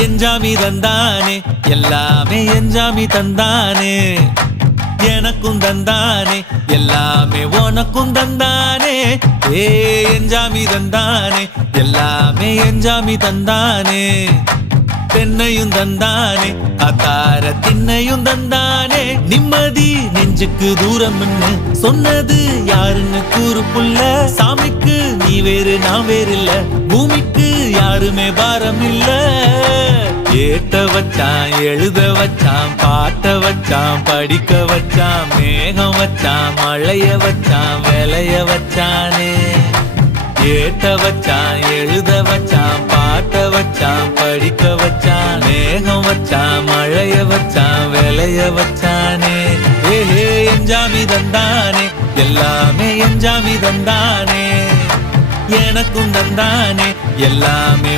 எஞ்சாமி தந்தானே எல்லாமே எஞ்சாமி தந்தானே எனக்கும் தந்தானே எல்லாமே உனக்கும் தந்தானே ஏ எஞ்சாமி தந்தானே எல்லாமே எஞ்சாமி தந்தானே தென்னையும் தந்தானே அத்தார திண்ணையும் தந்தானே நிம்மதி நெஞ்சுக்கு தூரம்னு சொன்னது யாருன்னு கூறு புள்ள சாமிக்கு நீ வேறு நான் வேறு இல்ல பூமிக்கு யாருமே பாரம் இல்ல ஏட்ட வச்சான் எழுத வச்சான் பாட்ட வச்சான் படிக்க வச்சான் மேகம் வச்சான் மழைய வச்சான் விளைய வச்சானே ஏட்ட வச்சான் எழுத வச்சான் பாட்ட வச்சான் படிக்க வச்சான் மேகம் வச்சான் மழைய வச்சான் விளைய வச்சானே ஏஹே எஞ்சாமி தந்தானே எல்லாமே எஞ்சாமி தந்தானே எனக்கும் தந்தானே எல்லாமே